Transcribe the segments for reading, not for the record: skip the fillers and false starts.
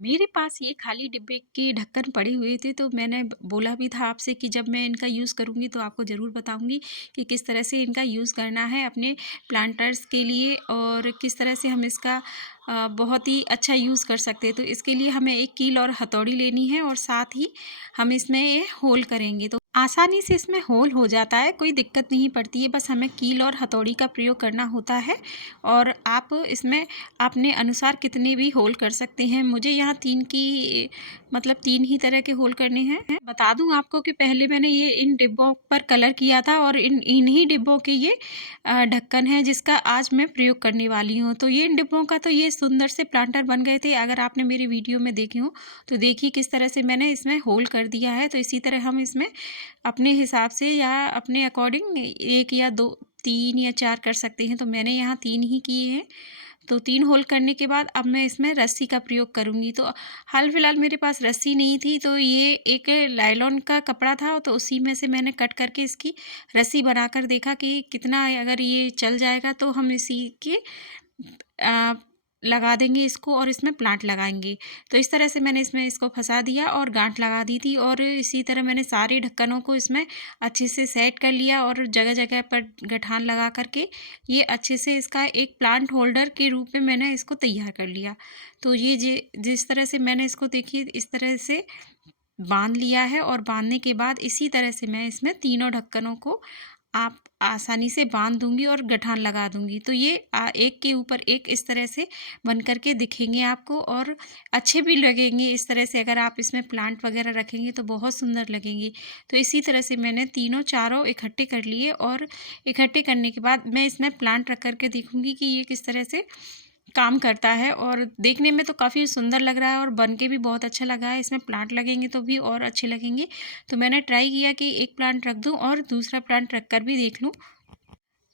मेरे पास ये खाली डिब्बे के ढक्कन पड़े हुए थे, तो मैंने बोला भी था आपसे कि जब मैं इनका यूज़ करूँगी तो आपको ज़रूर बताऊँगी कि किस तरह से इनका यूज़ करना है अपने प्लांटर्स के लिए और किस तरह से हम इसका बहुत ही अच्छा यूज़ कर सकते हैं। तो इसके लिए हमें एक कील और हथौड़ी लेनी है और साथ ही हम इसमें ये होल करेंगे, तो आसानी से इसमें होल हो जाता है, कोई दिक्कत नहीं पड़ती है। बस हमें कील और हथौड़ी का प्रयोग करना होता है और आप इसमें अपने अनुसार कितने भी होल कर सकते हैं। मुझे यहाँ 3 की मतलब 3 ही तरह के होल करने हैं। बता दूँ आपको कि पहले मैंने ये इन डिब्बों पर कलर किया था और इन्हीं डिब्बों के ये ढक्कन है जिसका आज मैं प्रयोग करने वाली हूँ। तो ये इन डिब्बों का तो ये सुंदर से प्लांटर बन गए थे। अगर आपने मेरी वीडियो में देखे हो तो देखिए किस तरह से मैंने इसमें होल कर दिया है। तो इसी तरह हम इसमें अपने हिसाब से या अपने अकॉर्डिंग 1 या 2 3 या 4 कर सकते हैं। तो मैंने यहाँ 3 ही किए हैं। तो 3 होल करने के बाद अब मैं इसमें रस्सी का प्रयोग करूँगी। तो हाल-फिलहाल मेरे पास रस्सी नहीं थी, तो ये एक नायलॉन का कपड़ा था, तो उसी में से मैंने कट करके इसकी रस्सी बनाकर देखा कि कितना अगर ये चल जाएगा तो हम इसी के अ, लगा देंगे इसको और इसमें प्लांट लगाएँगे। तो इस तरह से मैंने इसमें इसको फँसा दिया और गाँठ लगा दी थी और इसी तरह मैंने सारे ढक्कनों को इसमें अच्छे से सेट कर लिया और जगह-जगह पर गठान लगा कर के ये अच्छे से इसका एक प्लांट होल्डर के रूप में मैंने इसको तैयार कर लिया। तो ये जिस तरह से मैंने इसको देखिए इस तरह से बाँध लिया है और बाँधने के बाद इसी तरह से मैं इसमें तीनों ढक्कनों को आप आसानी से बाँध दूँगी और गठान लगा दूँगी। तो ये एक के ऊपर एक इस तरह से बन कर के दिखेंगे आपको और अच्छे भी लगेंगे। इस तरह से अगर आप इसमें प्लांट वग़ैरह रखेंगे तो बहुत सुंदर लगेंगे। तो इसी तरह से मैंने तीनों चारों इकट्ठे कर लिए और इकट्ठे करने के बाद मैं इसमें प्लांट रख कर के देखूँगी कि ये किस तरह से काम करता है और देखने में तो काफ़ी सुंदर लग रहा है और बन के भी बहुत अच्छा लगा है। इसमें प्लांट लगेंगे तो भी और अच्छे लगेंगे। तो मैंने ट्राई किया कि एक प्लांट रख दूँ और दूसरा प्लांट रख कर भी देख लूँ।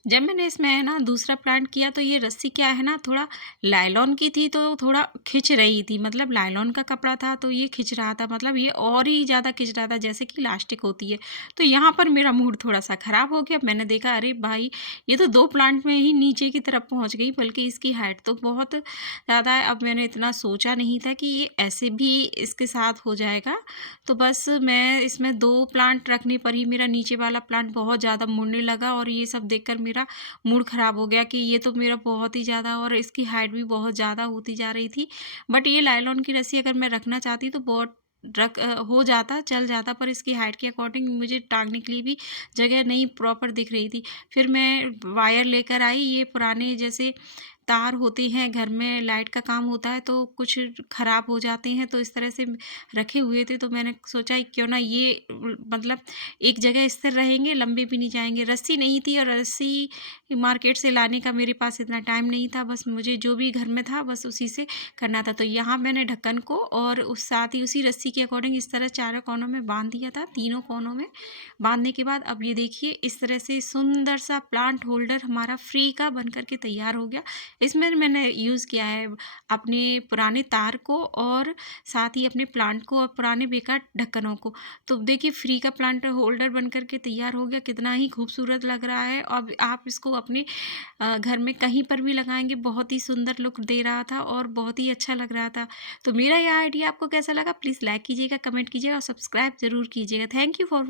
जब मैंने इसमें है ना दूसरा प्लांट किया तो ये रस्सी क्या है ना थोड़ा लाइलॉन की थी, तो थोड़ा खिंच रही थी, मतलब लाइलॉन का कपड़ा था तो ये खिंच रहा था, मतलब ये और ही ज़्यादा खिंच रहा था जैसे कि इलास्टिक होती है। तो यहाँ पर मेरा मूड थोड़ा सा ख़राब हो गया। मैंने देखा अरे भाई, ये तो 2 प्लांट में ही नीचे की तरफ पहुँच गई, बल्कि इसकी हाइट तो बहुत ज़्यादा है। अब मैंने इतना सोचा नहीं था कि ये ऐसे भी इसके साथ हो जाएगा। तो बस मैं इसमें 2 प्लांट रखने पर ही मेरा नीचे वाला प्लांट बहुत ज़्यादा मुड़ने लगा और ये सब देखकर मेरा मूड ख़राब हो गया कि ये तो मेरा बहुत ही ज़्यादा और इसकी हाइट भी बहुत ज़्यादा होती जा रही थी। बट ये नायलॉन की रस्सी अगर मैं रखना चाहती तो बहुत हो जाता, चल जाता, पर इसकी हाइट के अकॉर्डिंग मुझे टाँगने के लिए भी जगह नहीं प्रॉपर दिख रही थी। फिर मैं वायर लेकर आई, ये पुराने जैसे तार होते हैं, घर में लाइट का काम होता है तो कुछ ख़राब हो जाते हैं, तो इस तरह से रखे हुए थे। तो मैंने सोचा क्यों ना ये मतलब एक जगह स्थिर रहेंगे, लंबे भी नहीं जाएँगे। रस्सी नहीं थी और रस्सी मार्केट से लाने का मेरे पास इतना टाइम नहीं था, बस मुझे जो भी घर में था बस उसी से करना था। तो यहाँ मैंने ढक्कन को और उस साथ ही उसी रस्सी के अकॉर्डिंग इस तरह चारों कोनों में बाँध दिया था, तीनों कोनों में। बाँधने के बाद अब ये देखिए इस तरह से सुंदर सा प्लांट होल्डर हमारा फ्री का बन कर के तैयार हो गया। इसमें मैंने यूज़ किया है अपने पुराने तार को और साथ ही अपने प्लांट को और पुराने बेकार ढक्कनों को। तो देखिए फ्री का प्लांट होल्डर बन कर के तैयार हो गया, कितना ही खूबसूरत लग रहा है। अब आप इसको अपने घर में कहीं पर भी लगाएँगे, बहुत ही सुंदर लुक दे रहा था और बहुत ही अच्छा लग रहा था। तो मेरा यह आइडिया आपको कैसा लगा? प्लीज़ लाइक कीजिएगा, कमेंट कीजिएगा और सब्सक्राइब ज़रूर कीजिएगा। Thank you for